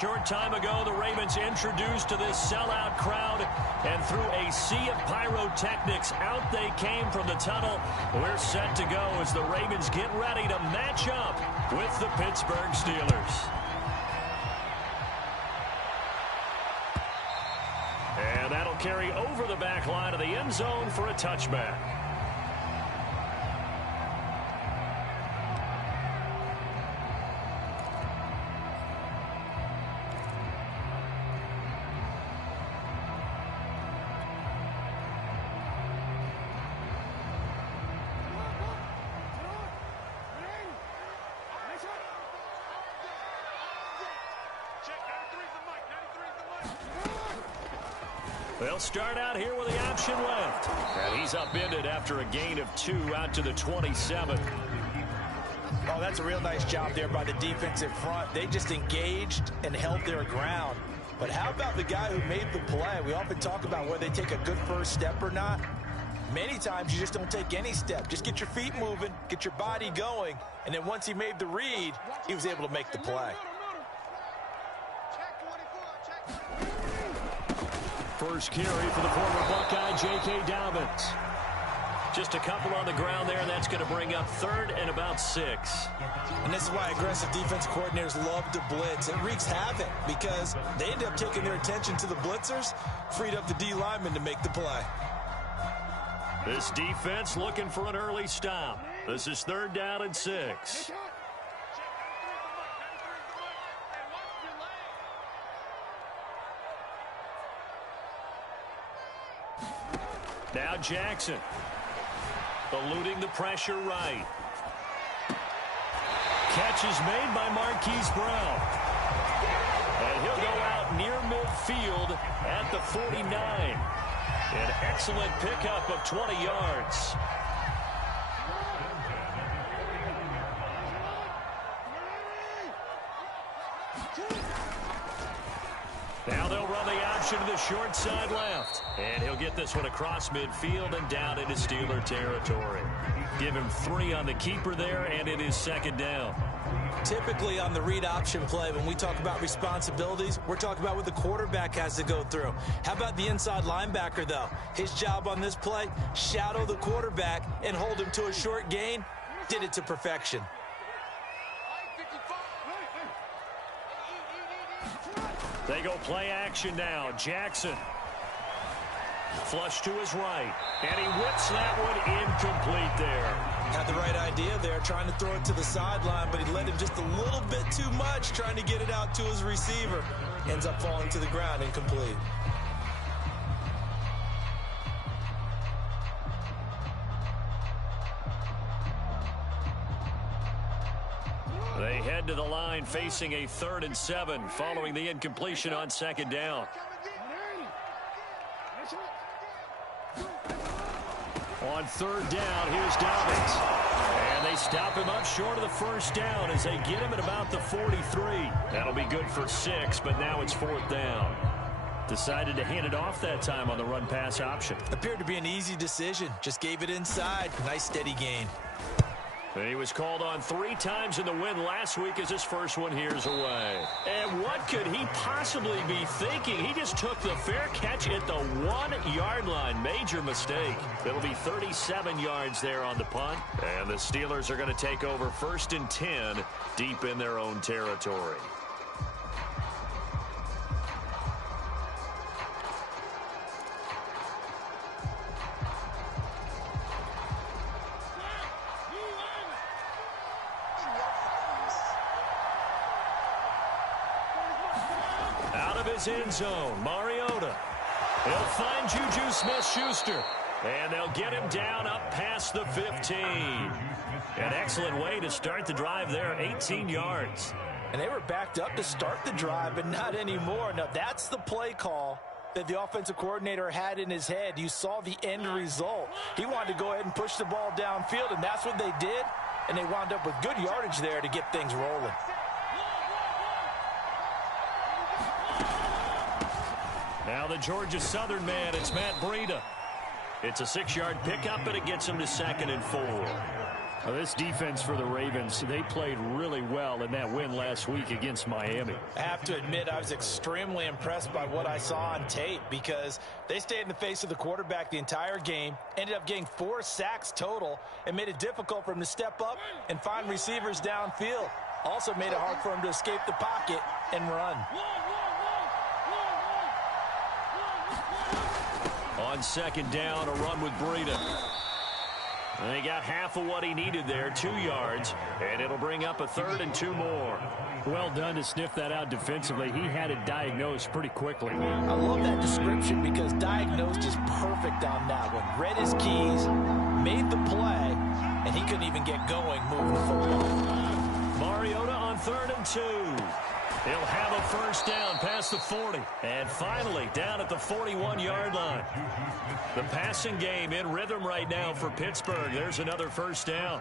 Short time ago, the Ravens introduced to this sellout crowd, and through a sea of pyrotechnics, out they came from the tunnel. We're set to go as the Ravens get ready to match up with the Pittsburgh Steelers. And that'll carry over the back line of the end zone for a touchback. They'll start out here with the option left. And he's upended after a gain of 2 out to the 27. Oh, that's a real nice job there by the defensive front. They just engaged and held their ground. But how about the guy who made the play? We often talk about whether they take a good first step or not. Many times you just don't take any step. Just get your feet moving, get your body going, and then once he made the read, he was able to make the play. First carry for the former Buckeye, J.K. Dobbins. Just a couple on the ground there, and that's going to bring up 3rd and about 6. And this is why aggressive defense coordinators love to blitz. It wreaks havoc because they end up taking their attention to the blitzers, freed up the D lineman to make the play. This defense looking for an early stop. This is 3rd down and 6. Now Jackson, eluding the pressure right. Catch is made by Marquise Brown. And he'll go out near midfield at the 49. An excellent pickup of 20 yards. Now they'll run the option to the short side left. And he'll get this one across midfield and down into Steeler territory. Give him 3 on the keeper there, and it is 2nd down. Typically on the read option play, when we talk about responsibilities, we're talking about what the quarterback has to go through. How about the inside linebacker, though? His job on this play, shadow the quarterback and hold him to a short gain. Did it to perfection. They go play action now. Jackson. Flush to his right. And he whips that one incomplete there. Had the right idea there, trying to throw it to the sideline, but he led him just a little bit too much, trying to get it out to his receiver. Ends up falling to the ground, incomplete. They head to the line facing a 3rd and 7 following the incompletion on 2nd down. On 3rd down, here's Dobbins. And they stop him up short of the 1st down as they get him at about the 43. That'll be good for 6, but now it's 4th down. Decided to hand it off that time on the run-pass option. Appeared to be an easy decision. Just gave it inside. Nice steady gain. And he was called on 3 times in the win last week as his first one here's away. And what could he possibly be thinking? He just took the fair catch at the 1-yard line. Major mistake. It'll be 37 yards there on the punt. And the Steelers are going to take over 1st and 10 deep in their own territory. End zone, Mariota. He'll find Juju Smith-Schuster, and they'll get him down up past the 15. An excellent way to start the drive there, 18 yards. And they were backed up to start the drive, but not anymore. Now, that's the play call that the offensive coordinator had in his head. You saw the end result. He wanted to go ahead and push the ball downfield, and that's what they did, and they wound up with good yardage there to get things rolling. Now the Georgia Southern man, it's Matt Breida. It's a 6-yard pickup, and it gets him to 2nd and 4. Well, this defense for the Ravens, they played really well in that win last week against Miami. I have to admit, I was extremely impressed by what I saw on tape because they stayed in the face of the quarterback the entire game, ended up getting 4 sacks total, and made it difficult for him to step up and find receivers downfield. Also made it hard for him to escape the pocket and run. On second down, a run with Breida. And he got half of what he needed there, 2 yards, and it'll bring up a 3rd and 2 more. Well done to sniff that out defensively. He had it diagnosed pretty quickly. I love that description because diagnosed is perfect on that one. Read his keys, made the play, and he couldn't even get going moving the football. Mariota on 3rd and 2. He'll have a first down past the 40. And finally, down at the 41-yard line. The passing game in rhythm right now for Pittsburgh. There's another first down.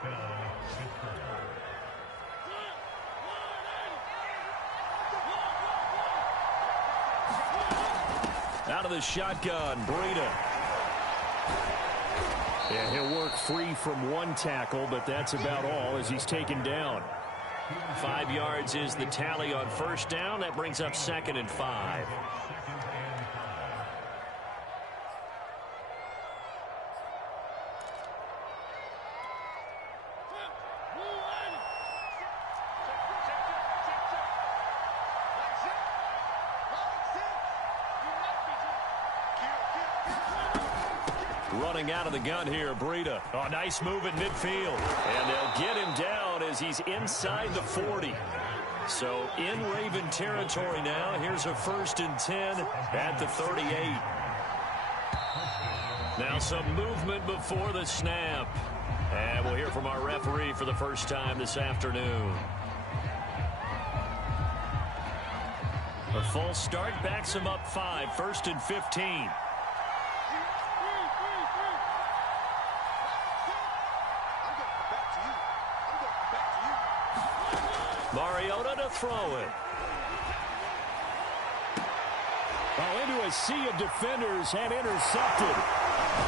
Out of the shotgun, Breida. Yeah, he'll work free from 1 tackle, but that's about all as he's taken down. 5 yards is the tally on first down. That brings up 2nd and 5. Running out of the gun here, Breida. Oh, nice move in midfield. And they'll get him down as he's inside the 40. So in Raven territory now. Here's a 1st and 10 at the 38. Now some movement before the snap. And we'll hear from our referee for the first time this afternoon. A false start backs him up 5. 1st and 15. Mariota to throw it. Oh, into a sea of defenders and intercepted.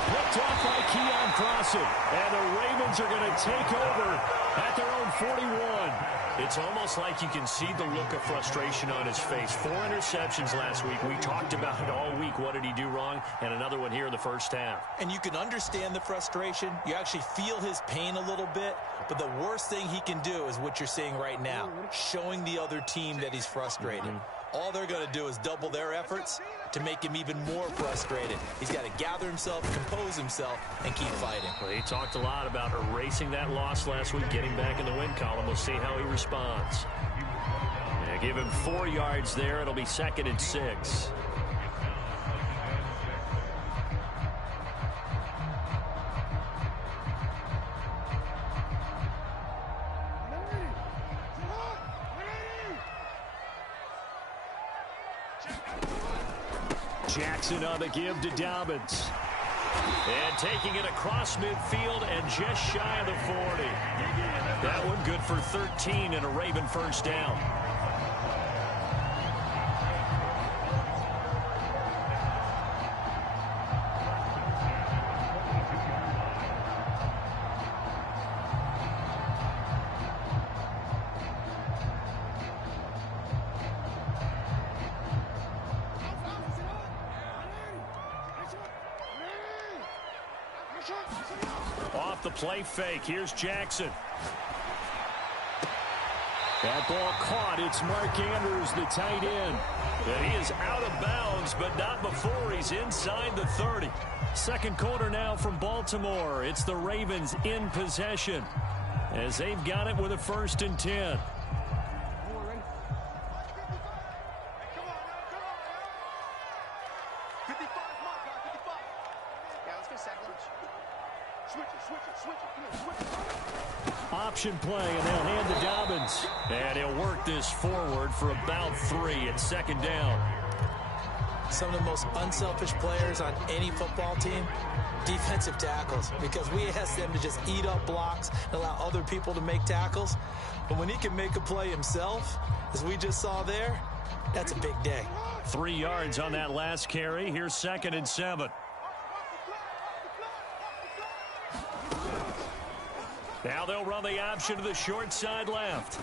Picked off by Keon Crossen. And the Ravens are going to take over at their own 41. It's almost like you can see the look of frustration on his face. 4 interceptions last week. We talked about it all week. What did he do wrong? And another one here in the first half. And you can understand the frustration. You actually feel his pain a little bit. But the worst thing he can do is what you're seeing right now, showing the other team that he's frustrated. All they're going to do is double their efforts to make him even more frustrated. He's got to gather himself, compose himself, and keep fighting. Well, he talked a lot about erasing that loss last week, getting back in the win column. We'll see how he responds. Yeah, give him 4 yards there. It'll be 2nd and 6. Jackson on the give to Dobbins. And taking it across midfield and just shy of the 40. That one good for 13 and a Raven first down. Off the play fake. Here's Jackson. That ball caught. It's Mark Andrews, the tight end. And he is out of bounds, but not before he's inside the 30. Second quarter now from Baltimore. It's the Ravens in possession as they've got it with a 1st and 10. Option play, and they'll hand to Dobbins. And he'll work this forward for about 3 at 2nd down. Some of the most unselfish players on any football team, defensive tackles, because we ask them to just eat up blocks and allow other people to make tackles. But when he can make a play himself, as we just saw there, that's a big day. 3 yards on that last carry. Here's 2nd and 7. Now they'll run the option to the short side left.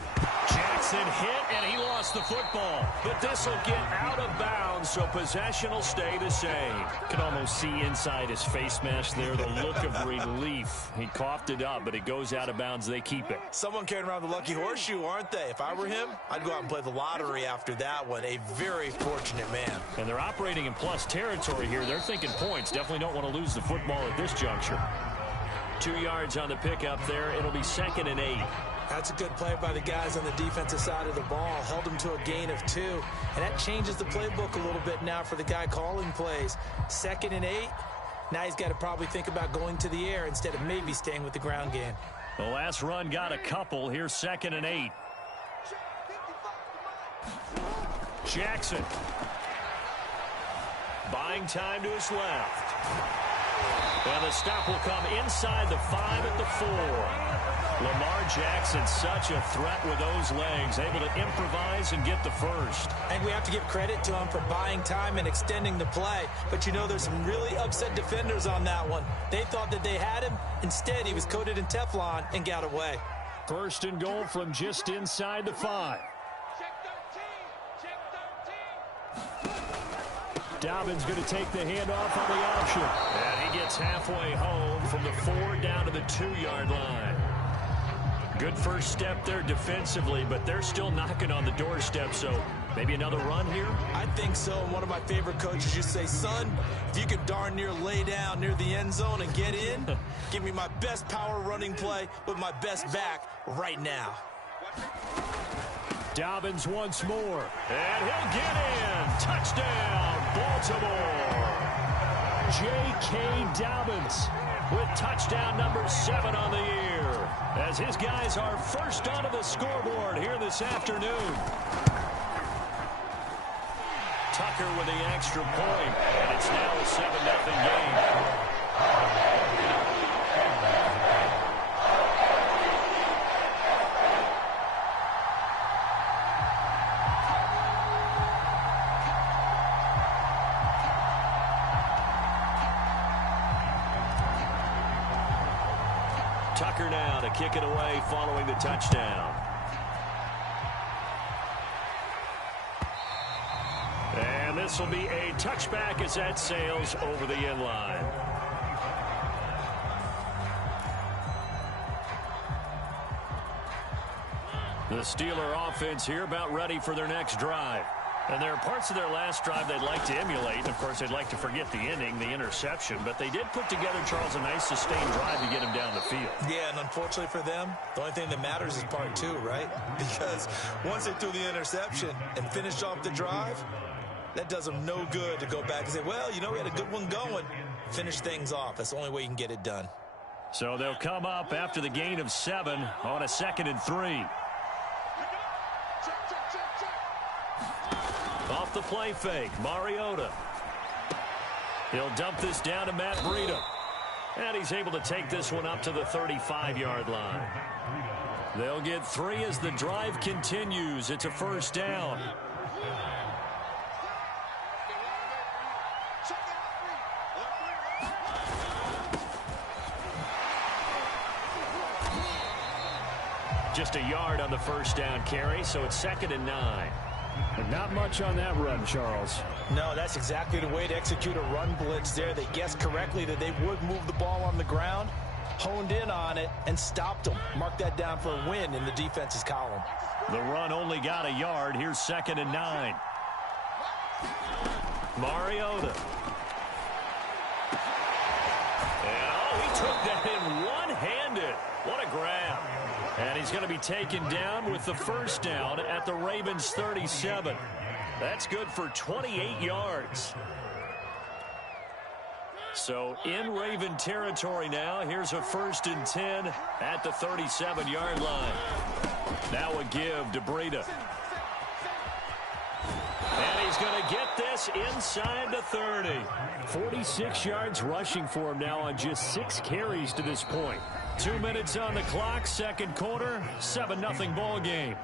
Jackson hit, and he lost the football. But this will get out of bounds, so possession will stay the same. Can almost see inside his face mask there the look of relief. He coughed it up, but it goes out of bounds. They keep it. Someone carrying around the lucky horseshoe, aren't they? If I were him, I'd go out and play the lottery after that one. A very fortunate man. And they're operating in plus territory here. They're thinking points. Definitely don't want to lose the football at this juncture. 2 yards on the pickup there. It'll be 2nd and 8. That's a good play by the guys on the defensive side of the ball. Held them to a gain of 2. And that changes the playbook a little bit now for the guy calling plays. 2nd and 8. Now he's got to probably think about going to the air instead of maybe staying with the ground game. The last run got a couple. Here's 2nd and 8. Jackson. Buying time to his left. And the stop will come inside the 5 at the 4. Lamar Jackson, such a threat with those legs, able to improvise and get the first. And we have to give credit to him for buying time and extending the play. But you know, there's some really upset defenders on that one. They thought that they had him. Instead, he was coated in Teflon and got away. 1st and goal from just inside the 5. Dobbins going to take the handoff on the option. And he gets halfway home from the 4 down to the 2-yard line. Good first step there defensively, but they're still knocking on the doorstep, so maybe another run here? I think so. One of my favorite coaches used to say, son, if you could darn near lay down near the end zone and get in, give me my best power running play with my best back right now. Dobbins once more, and he'll get in. Touchdown, Baltimore. J.K. Dobbins with touchdown number 7 on the year, as his guys are first onto the scoreboard here this afternoon. Tucker with the extra point, and it's now a 7-0 game. Tucker now to kick it away following the touchdown. And this will be a touchback as that sails over the end line. The Steeler offense here about ready for their next drive. And there are parts of their last drive they'd like to emulate. And, of course, they'd like to forget the inning, the interception. But they did put together, Charles, a nice sustained drive to get him down the field. Yeah, and unfortunately for them, the only thing that matters is part 2, right? Because once they threw the interception and finished off the drive, that does them no good to go back and say, well, you know, we had a good one going. Finish things off. That's the only way you can get it done. So they'll come up after the gain of 7 on a 2nd and 3. Off the play fake, Mariota. He'll dump this down to Matt Breida. And he's able to take this one up to the 35-yard line. They'll get 3 as the drive continues. It's a first down. Just a yard on the first down carry, so it's 2nd and 9. And not much on that run, Charles. No, that's exactly the way to execute a run blitz there. They guessed correctly that they would move the ball on the ground, honed in on it, and stopped them. Mark that down for a win in the defense's column. The run only got a yard. Here's 2nd and 9. Mariota. And, he took that in one-handed. What a grab. And he's going to be taken down with the first down at the Ravens' 37. That's good for 28 yards. So in Raven territory now. Here's a 1st and 10 at the 37-yard line. Now a give to Breida. And he's going to get this inside the 30. 46 yards rushing for him now on just 6 carries to this point. 2 minutes on the clock, second quarter, 7-0 ball game.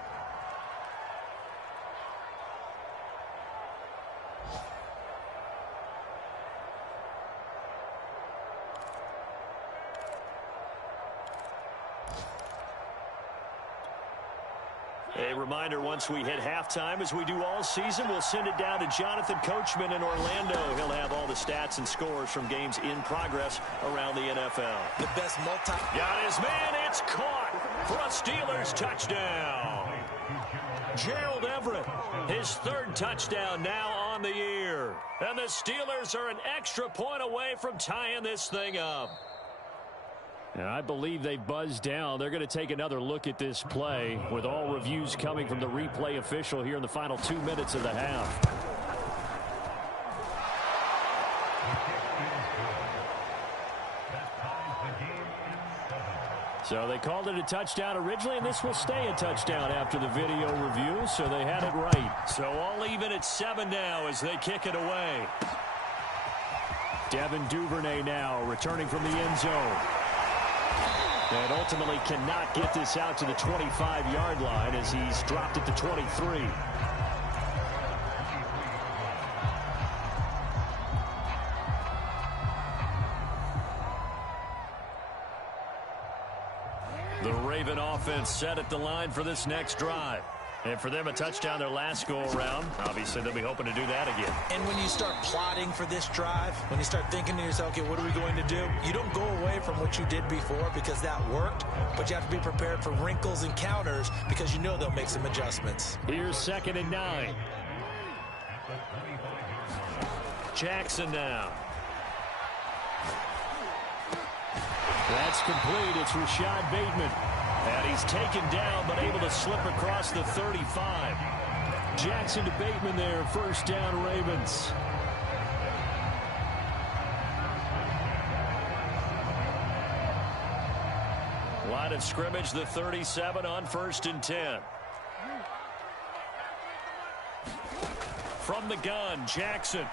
A reminder, once we hit halftime, as we do all season, we'll send it down to Jonathan Coachman in Orlando. He'll have all the stats and scores from games in progress around the NFL. The best Got his man. It's caught for a Steelers touchdown. Gerald Everett, his third touchdown now on the year. And the Steelers are an extra point away from tying this thing up. And I believe they buzzed down. They're going to take another look at this play with all reviews coming from the replay official here in the final 2 minutes of the half. So they called it a touchdown originally, and this will stay a touchdown after the video review, so they had it right. So all even at 7 now as they kick it away. Devin Duvernay now returning from the end zone. And ultimately cannot get this out to the 25-yard line as he's dropped it to 23. The Raven offense set at the line for this next drive. And for them, a touchdown their last go-around. Obviously, they'll be hoping to do that again. And when you start plotting for this drive, when you start thinking to yourself, okay, what are we going to do? You don't go away from what you did before because that worked, but you have to be prepared for wrinkles and counters because you know they'll make some adjustments. Here's 2nd and 9. Jackson now. That's complete. It's Rashad Bateman. And he's taken down, but able to slip across the 35. Jackson to Bateman there. First down, Ravens. Line of scrimmage, the 37 on 1st and 10. From the gun, Jackson.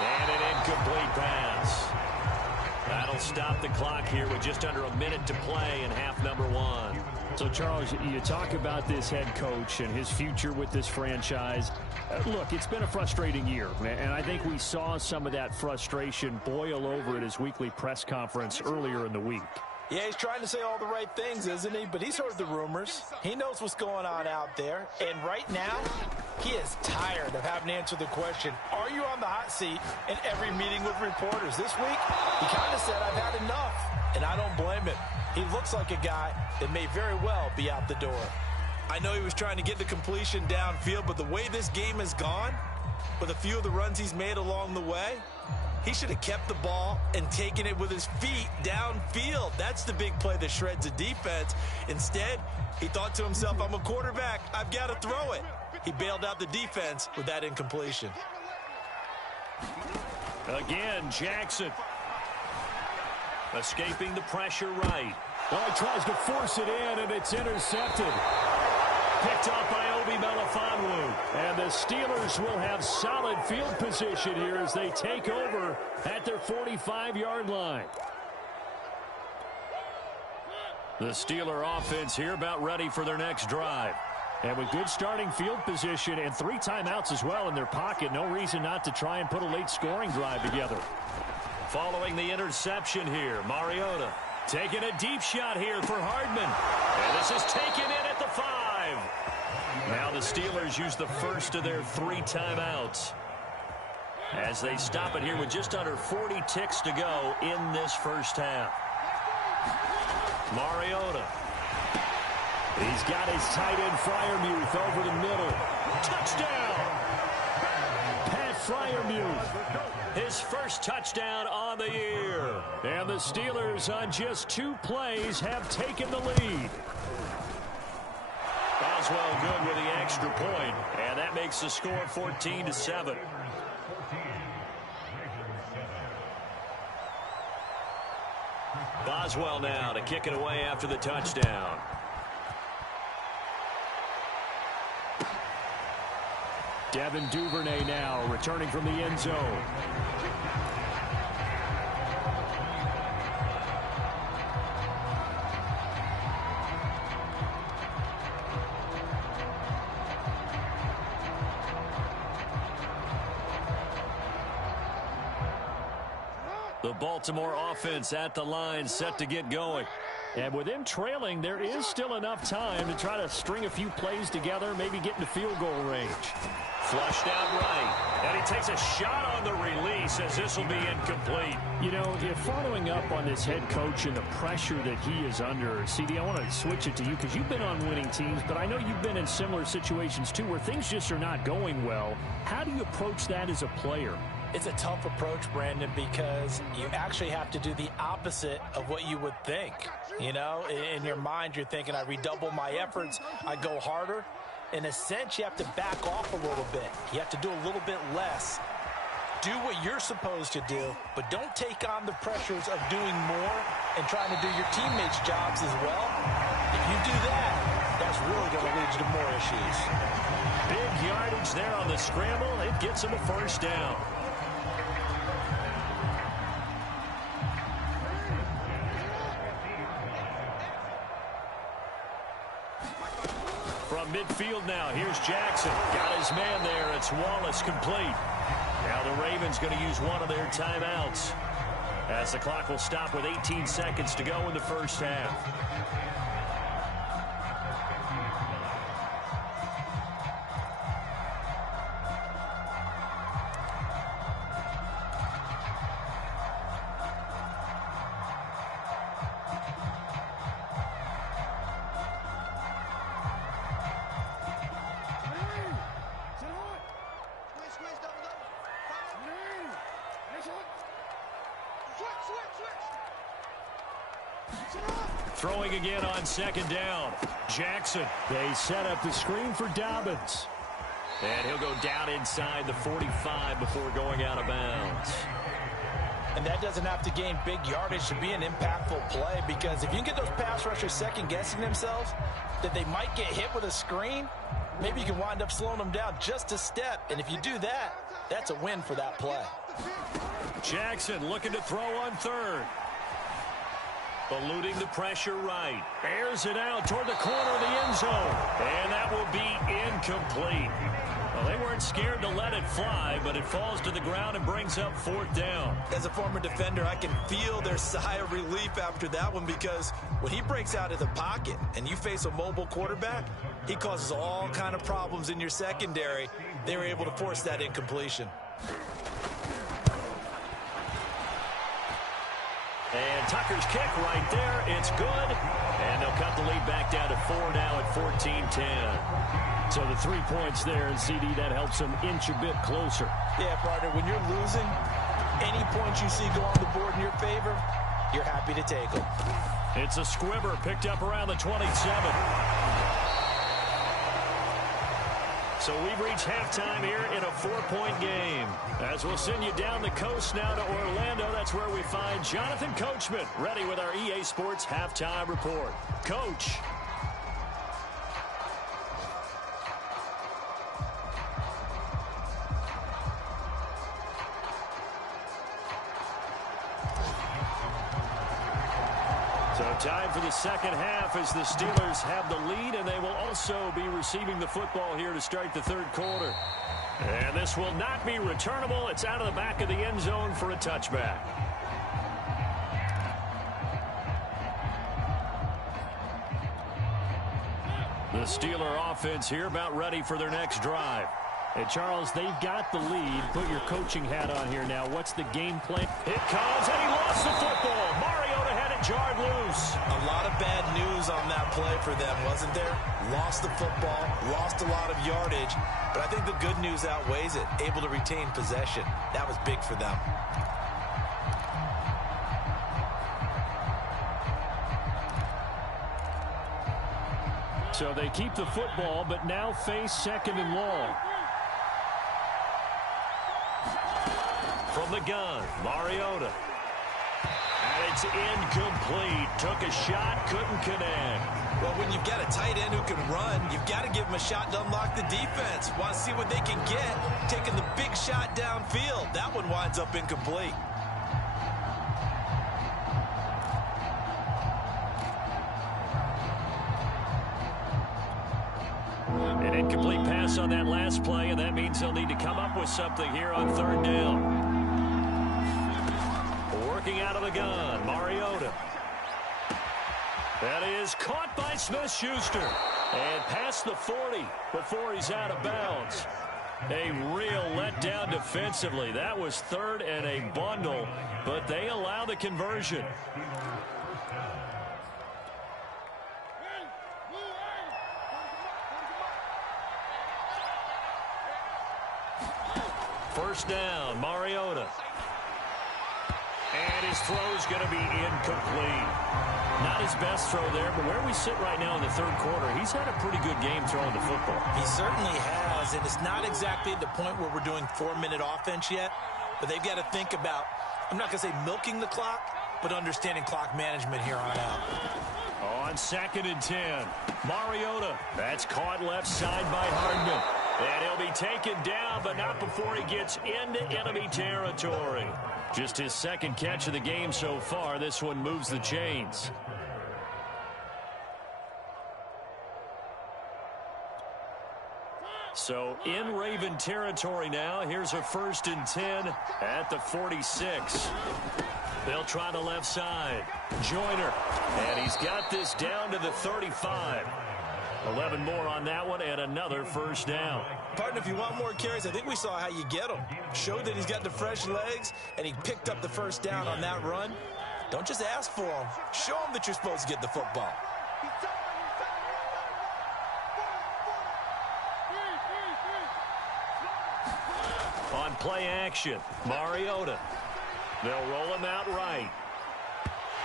And an incomplete pass. That'll stop the clock here with just under a minute to play in half number 1. So, Charles, you talk about this head coach and his future with this franchise. Look, it's been a frustrating year, and I think we saw some of that frustration boil over at his weekly press conference earlier in the week. Yeah, he's trying to say all the right things, isn't he? But he's heard the rumors. He knows what's going on out there. And right now, he is tired of having to answer the question, are you on the hot seat in every meeting with reporters? This week, he kind of said, I've had enough. And I don't blame him. He looks like a guy that may very well be out the door. I know he was trying to get the completion downfield, but the way this game has gone, with a few of the runs he's made along the way, he should have kept the ball and taken it with his feet downfield. That's the big play that shreds a defense. Instead, he thought to himself, I'm a quarterback. I've got to throw it. He bailed out the defense with that incompletion. Again, Jackson. Escaping the pressure right. Oh, he tries to force it in, and it's intercepted. Picked off by Obi Melifonwu. And the Steelers will have solid field position here as they take over at their 45-yard line. The Steeler offense here about ready for their next drive. And with good starting field position and 3 timeouts as well in their pocket, no reason not to try and put a late scoring drive together. Following the interception here, Mariota taking a deep shot here for Hardman. And this is taken in at the 5. Now the Steelers use the first of their 3 timeouts as they stop it here with just under 40 ticks to go in this first half. Mariota. He's got his tight end Freiermuth over the middle. Touchdown! Pat Freiermuth. His first touchdown on the year. And the Steelers on just 2 plays have taken the lead. Boswell good with the extra point, and that makes the score 14-7. Boswell now to kick it away after the touchdown. Devin Duvernay now returning from the end zone. The Baltimore offense at the line set to get going. And with them trailing, there is still enough time to try to string a few plays together, maybe get into field goal range. Flushed out right. And he takes a shot on the release as this will be incomplete. You know, if following up on this head coach and the pressure that he is under, CD, I want to switch it to you because you've been on winning teams, but I know you've been in similar situations too where things just are not going well. How do you approach that as a player? It's a tough approach, Brandon, because you actually have to do the opposite of what you would think. You know, in your mind, you're thinking, I redouble my efforts, I go harder. In a sense, you have to back off a little bit. You have to do a little bit less. Do what you're supposed to do, but don't take on the pressures of doing more and trying to do your teammates' jobs as well. If you do that, that's really going to lead you to more issues. Big yardage there on the scramble. It gets him a first down. From midfield now, here's Jackson. Got his man there. It's Wallace complete. Now the Ravens going to use one of their timeouts as the clock will stop with 18 seconds to go in the first half. Throwing again on second down. Jackson. They set up the screen for Dobbins. And he'll go down inside the 45 before going out of bounds. And that doesn't have to gain big yardage to be an impactful play, because if you can get those pass rushers second-guessing themselves that they might get hit with a screen, maybe you can wind up slowing them down just a step. And if you do that, that's a win for that play. Jackson looking to throw on third. Eluding the pressure right. Airs it out toward the corner of the end zone. And that will be incomplete. Well, they weren't scared to let it fly, but it falls to the ground and brings up fourth down. As a former defender, I can feel their sigh of relief after that one, because when he breaks out of the pocket and you face a mobile quarterback, he causes all kind of problems in your secondary. They were able to force that incompletion. And Tucker's kick right there. It's good. And they'll cut the lead back down to 4 now at 14-10. So the 3 points there, and CD, that helps them inch a bit closer. Yeah, partner, when you're losing, any points you see go on the board in your favor, you're happy to take them. It's a squibber picked up around the 27. So we've reached halftime here in a 4-point game. As we'll send you down the coast now to Orlando, that's where we find Jonathan Coachman ready with our EA Sports Halftime Report. Coach. So time for the second half as the Steelers have the lead, and they will also be receiving the football here to start the third quarter. And this will not be returnable. It's out of the back of the end zone for a touchback. The Steeler offense here about ready for their next drive. Hey, Charles, they've got the lead. Put your coaching hat on here now. What's the game plan? It comes, and he lost the football. Mariota had it jarred loose. A lot of bad news on that play for them, wasn't there? Lost the football, lost a lot of yardage, but I think the good news outweighs it. Able to retain possession. That was big for them. So they keep the football, but now face second and long. From the gun, Mariota. And it's incomplete. Took a shot, couldn't connect. Well, when you've got a tight end who can run, you've got to give him a shot to unlock the defense. Want to see what they can get. Taking the big shot downfield. That one winds up incomplete. An incomplete pass on that last play, and that means they'll need to come up with something here on third down. Working out of the gun, Mariota. is caught by Smith-Schuster. And past the 40 before he's out of bounds. A real letdown defensively. That was third and a bundle, but they allow the conversion. First down, Mariota. And his throw's going to be incomplete. Not his best throw there, but where we sit right now in the third quarter, he's had a pretty good game throwing the football. He certainly has, and it's not exactly at the point where we're doing 4-minute offense yet, but they've got to think about, I'm not going to say milking the clock, but understanding clock management here on out. On 2nd and 10, Mariota. That's caught left side by Hardman. And he'll be taken down, but not before he gets into enemy territory. Just his second catch of the game so far. This one moves the chains. So in Raven territory now. Here's a 1st and 10 at the 46. They'll try the left side. Joyner. And he's got this down to the 35. 11 more on that one and another first down. Partner, if you want more carries, I think we saw how you get them. Showed that he's got the fresh legs, and he picked up the first down on that run. Don't just ask for them. Show them that you're supposed to get the football. On play action, Mariota. They'll roll him out right.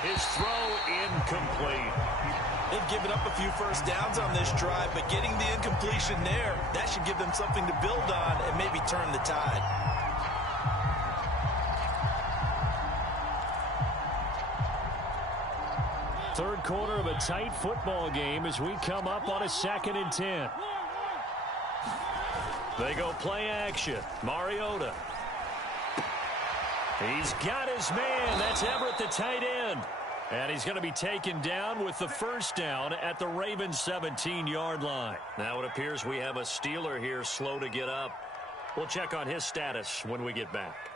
His throw incomplete. They've given up a few first downs on this drive, but getting the incompletion there, that should give them something to build on and maybe turn the tide. Third quarter of a tight football game as we come up on a 2nd and 10. They go play action. Mariota. He's got his man. That's Everett, the tight end. And he's going to be taken down with the first down at the Ravens' 17-yard line. Now it appears we have a Steeler here slow to get up. We'll check on his status when we get back.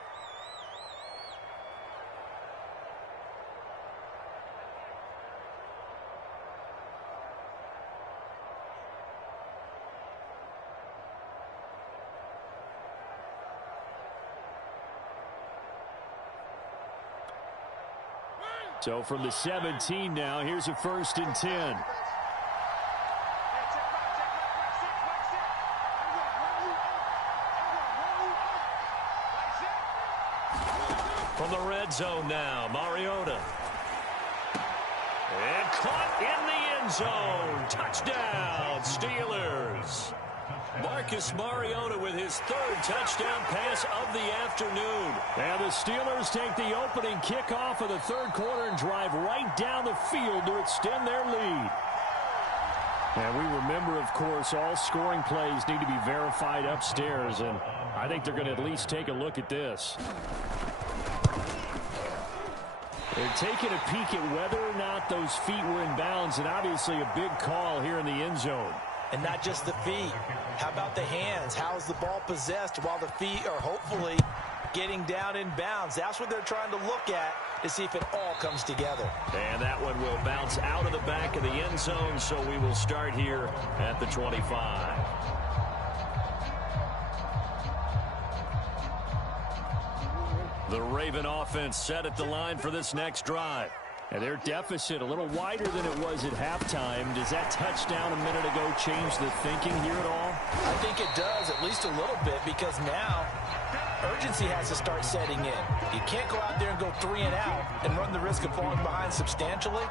So from the 17 now, here's a 1st and 10. From the red zone now, Mariota. And caught in the end zone. Touchdown, Steelers. Marcus Mariota with his 3rd touchdown pass of the afternoon. And the Steelers take the opening kickoff of the third quarter and drive right down the field to extend their lead. And we remember, of course, all scoring plays need to be verified upstairs, and I think they're going to at least take a look at this. They're taking a peek at whether or not those feet were in bounds, and obviously a big call here in the end zone. And not just the feet. How about the hands? How's the ball possessed while the feet are hopefully getting down in bounds? That's what they're trying to look at to see if it all comes together. And that one will bounce out of the back of the end zone, so we will start here at the 25. The Raven offense set at the line for this next drive. And their deficit a little wider than it was at halftime. Does that touchdown a minute ago change the thinking here at all? I think it does, at least a little bit, because now urgency has to start setting in. You can't go out there and go 3 and out and run the risk of falling behind substantially,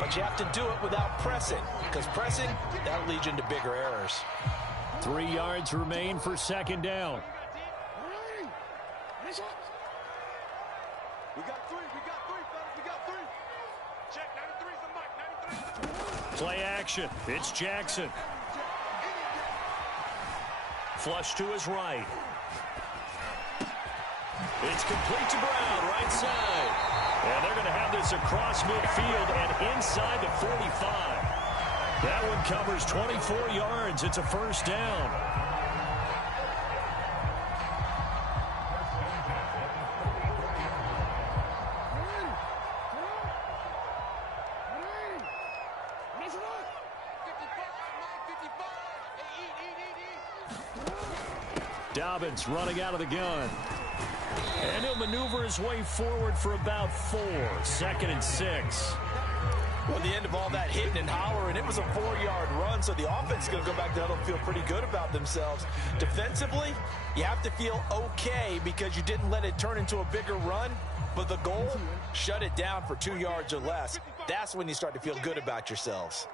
but you have to do it without pressing, because pressing, that leads into bigger errors. 3 yards remain for 2nd down. We got 3, fellas, we got 3. Check, 93's the mic, 93's. Play action. It's Jackson. Flush to his right. It's complete to Brown, right side. And they're going to have this across midfield and inside the 45. That one covers 24 yards. It's a first down. Dobbins running out of the gun. And he'll maneuver his way forward for about 4. 2nd and 6. Well, the end of all that hitting and hollering, it was a 4-yard run, so the offense is going to go back to huddle and feel pretty good about themselves. Defensively, you have to feel okay because you didn't let it turn into a bigger run, but the goal, shut it down for 2 yards or less. That's when you start to feel good about yourselves.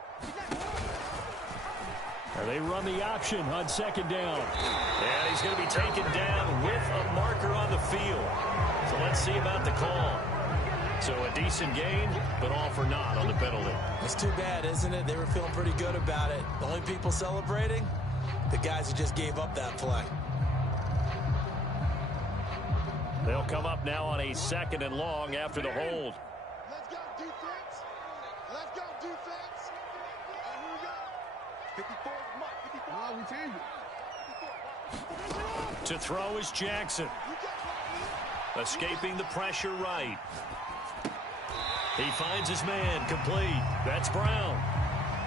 They run the option on 2nd down. And he's going to be taken down with a marker on the field. So let's see about the call. So a decent gain, but all for naught on the penalty. It's too bad, isn't it? They were feeling pretty good about it. The only people celebrating, the guys who just gave up that play. They'll come up now on a 2nd and long after the hold. Let's go, defense. Let's go, defense. And here we go. 54, Mike, 54. Oh, we changed it. To throw is Jackson. Escaping the pressure right. He finds his man, complete. That's Brown.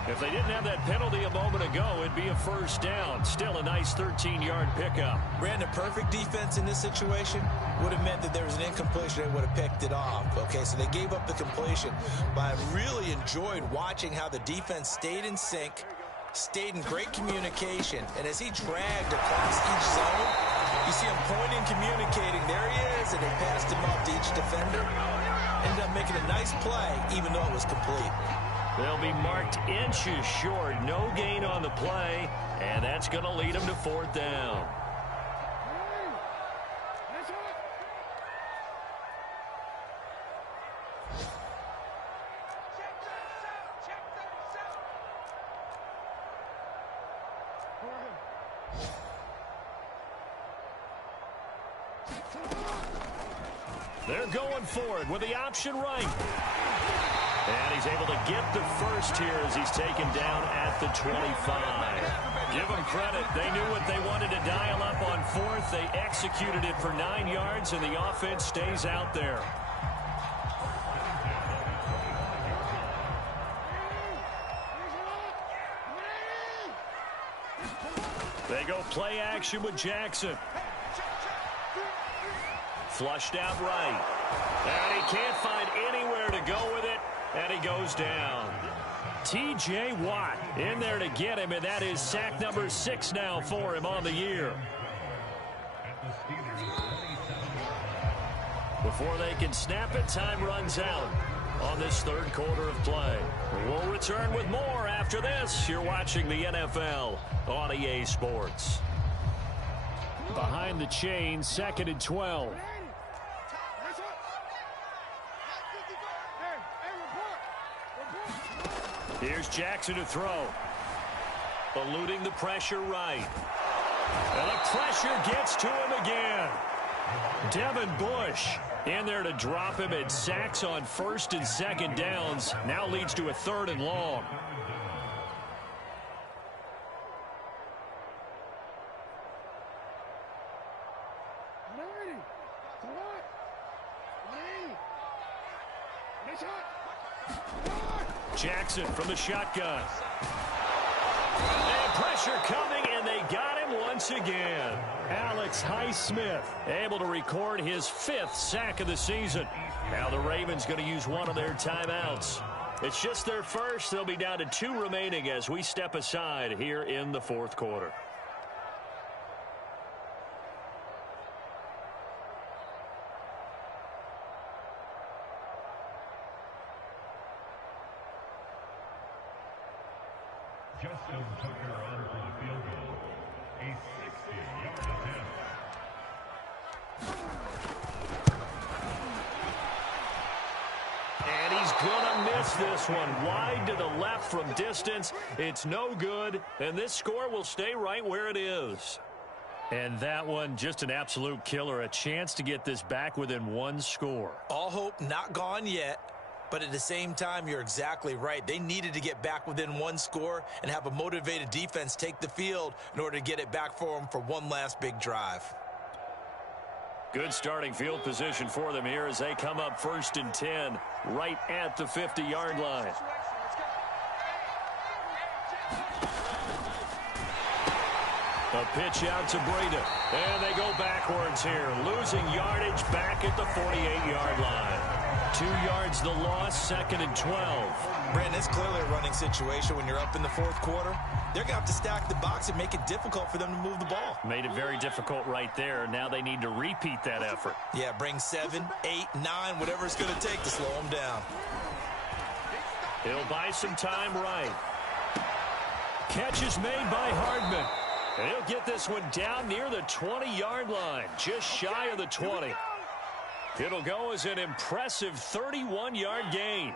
If they didn't have that penalty a moment ago, it'd be a 1st down. Still a nice 13-yard pickup. Brandon, perfect defense in this situation would have meant that there was an incompletion. They would have picked it off. Okay, so they gave up the completion. But I really enjoyed watching how the defense stayed in sync, stayed in great communication. And as he dragged across each zone, you see him pointing, communicating. There he is, and they passed him up to each defender. Ended up making a nice play, even though it was complete. They'll be marked inches short. No gain on the play, and that's going to lead them to 4th down. They're going for it with the option right. And he's able to get the first here as he's taken down at the 25. Give them credit. They knew what they wanted to dial up on 4th. They executed it for 9 yards, and the offense stays out there. They go play action with Jackson. Flushed out right. And he can't find anywhere to go with it. And he goes down. T.J. Watt in there to get him, and that is sack number 6 now for him on the year. Before they can snap it, time runs out on this 3rd quarter of play. We'll return with more after this. You're watching the NFL on EA Sports. Behind the chain, 2nd and 12. Here's Jackson to throw. Eluding the pressure right. And the pressure gets to him again. Devin Bush in there to drop him, and sacks on 1st and 2nd downs. Now leads to a 3rd and long. Jackson from the shotgun. And pressure coming, and they got him once again. Alex Highsmith able to record his 5th sack of the season. Now the Ravens going to use one of their timeouts. It's just their first. They'll be down to 2 remaining as we step aside here in the 4th quarter. Justin Tucker on for the field goal. A 60-yard attempt. And he's going to miss this one. Wide to the left from distance. It's no good, and this score will stay right where it is. And that one, just an absolute killer. A chance to get this back within 1 score. All hope not gone yet. But at the same time, you're exactly right. They needed to get back within 1 score and have a motivated defense take the field in order to get it back for them for one last big drive. Good starting field position for them here as they come up 1st and 10 right at the 50-yard line. A pitch out to Breida. And they go backwards here. Losing yardage back at the 48-yard line. 2 yards the loss, 2nd and 12. Brandon, it's clearly a running situation when you're up in the 4th quarter. They're going to have to stack the box and make it difficult for them to move the ball. Made it very difficult right there. Now they need to repeat that effort. Yeah, bring 7, 8, 9, whatever it's going to take to slow them down. He'll buy some time right. Catch is made by Hardman. And he'll get this one down near the 20-yard line, just shy of the 20. It'll go as an impressive 31-yard gain.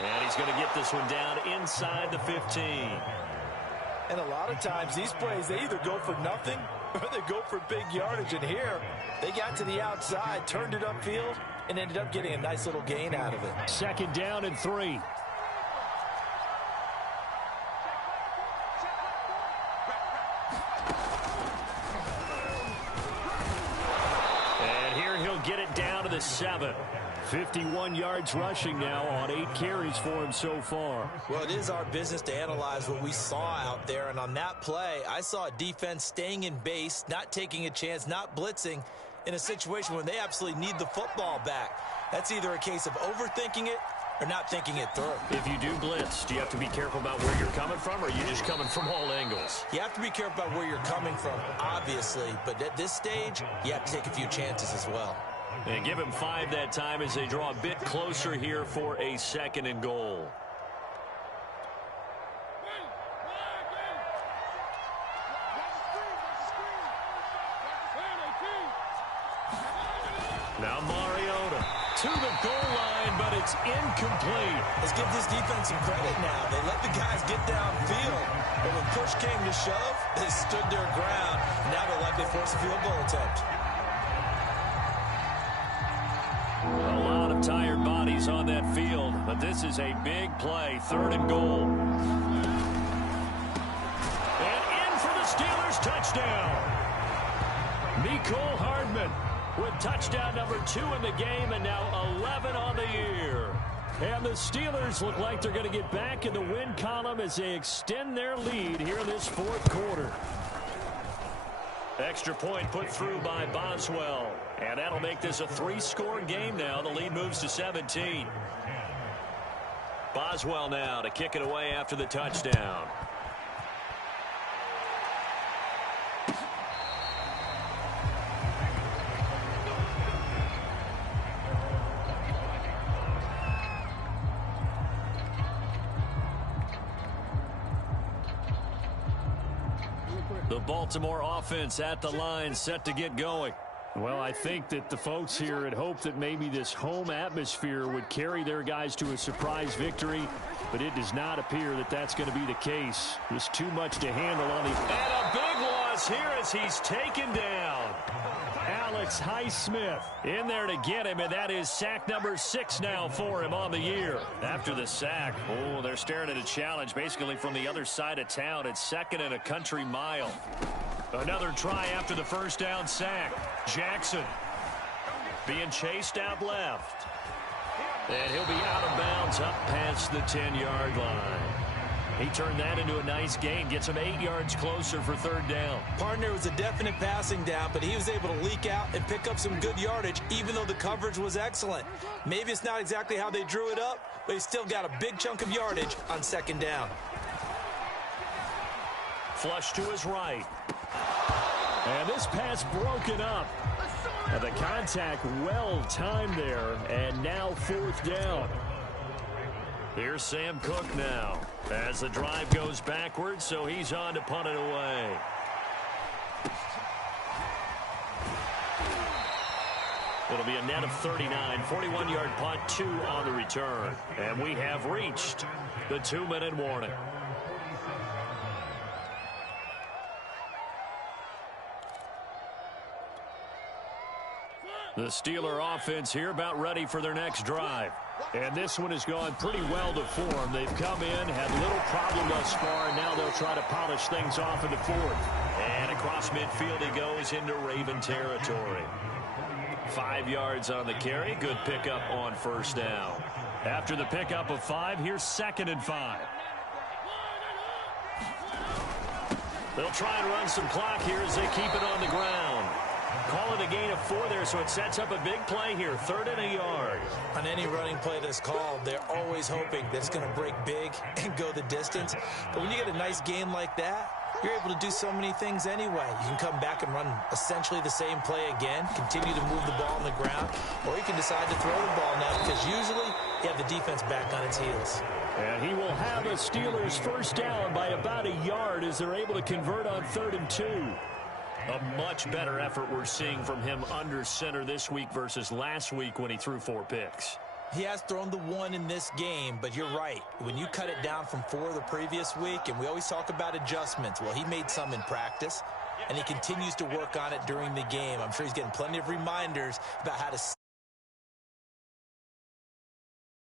And he's going to get this one down inside the 15. And a lot of times these plays, they either go for nothing or they go for big yardage. And here, they got to the outside, turned it upfield, and ended up getting a nice little gain out of it. 2nd down and 3. And here he'll get it down to the 7. 51 yards rushing now on 8 carries for him so far. Well, it is our business to analyze what we saw out there. And on that play, I saw a defense staying in base, not taking a chance, not blitzing in a situation where they absolutely need the football back. That's either a case of overthinking it or not thinking it through. If you do blitz, do you have to be careful about where you're coming from, or are you just coming from all angles? You have to be careful about where you're coming from, obviously. But at this stage, you have to take a few chances as well. And give him 5 that time as they draw a bit closer here for a 2nd and goal. Now Mariota to the goal line, but it's incomplete. Let's give this defense some credit now. They let the guys get downfield. But when push came to shove, they stood their ground. Now they'll likely force a field goal attempt. A lot of tired bodies on that field, but this is a big play. 3rd and goal. And in for the Steelers touchdown. Mecole Hardman with touchdown number 2 in the game, and now 11 on the year. And the Steelers look like they're going to get back in the win column as they extend their lead here in this 4th quarter. Extra point put through by Boswell. And that'll make this a 3-score game now. The lead moves to 17. Boswell now to kick it away after the touchdown. The Baltimore offense at the line, set to get going. Well, I think that the folks here had hoped that maybe this home atmosphere would carry their guys to a surprise victory, but it does not appear that that's going to be the case. There's too much to handle on the... And a big loss here as he's taken down. Alex Highsmith in there to get him, and that is sack number 6 now for him on the year. After the sack, oh, they're staring at a challenge basically from the other side of town. It's 2nd and a country mile. Another try after the first down sack. Jackson being chased out left. And he'll be out of bounds up past the 10-yard line. He turned that into a nice gain. Gets him 8 yards closer for 3rd down. Partner was a definite passing down, but he was able to leak out and pick up some good yardage, even though the coverage was excellent. Maybe it's not exactly how they drew it up, but he still got a big chunk of yardage on 2nd down. Flush to his right. And this pass broken up. And the contact well timed there, and now 4th down. Here's Sam Cook now as the drive goes backwards, so he's on to punt it away. It'll be a net of 39, 41-yard punt, 2 on the return. And we have reached the 2-minute warning. The Steeler offense here about ready for their next drive. And this one has gone pretty well to form. They've come in, had little problem thus far, and now they'll try to polish things off in the 4th. And across midfield he goes into Raven territory. 5 yards on the carry. Good pickup on first down. After the pickup of 5, here's 2nd and 5. They'll try and run some clock here as they keep it on the ground. Call it a gain of 4 there, so it sets up a big play here. 3rd and a yard. On any running play that's called, they're always hoping that it's going to break big and go the distance. But when you get a nice game like that, you're able to do so many things anyway. You can come back and run essentially the same play again, continue to move the ball on the ground, or you can decide to throw the ball now because usually you have the defense back on its heels. And he will have a Steelers first down by about a yard as they're able to convert on 3rd and 2. A much better effort we're seeing from him under center this week versus last week when he threw 4 picks. He has thrown the 1 in this game, but you're right. When you cut it down from 4 the previous week, and we always talk about adjustments, well, he made some in practice, and he continues to work on it during the game. I'm sure he's getting plenty of reminders about how to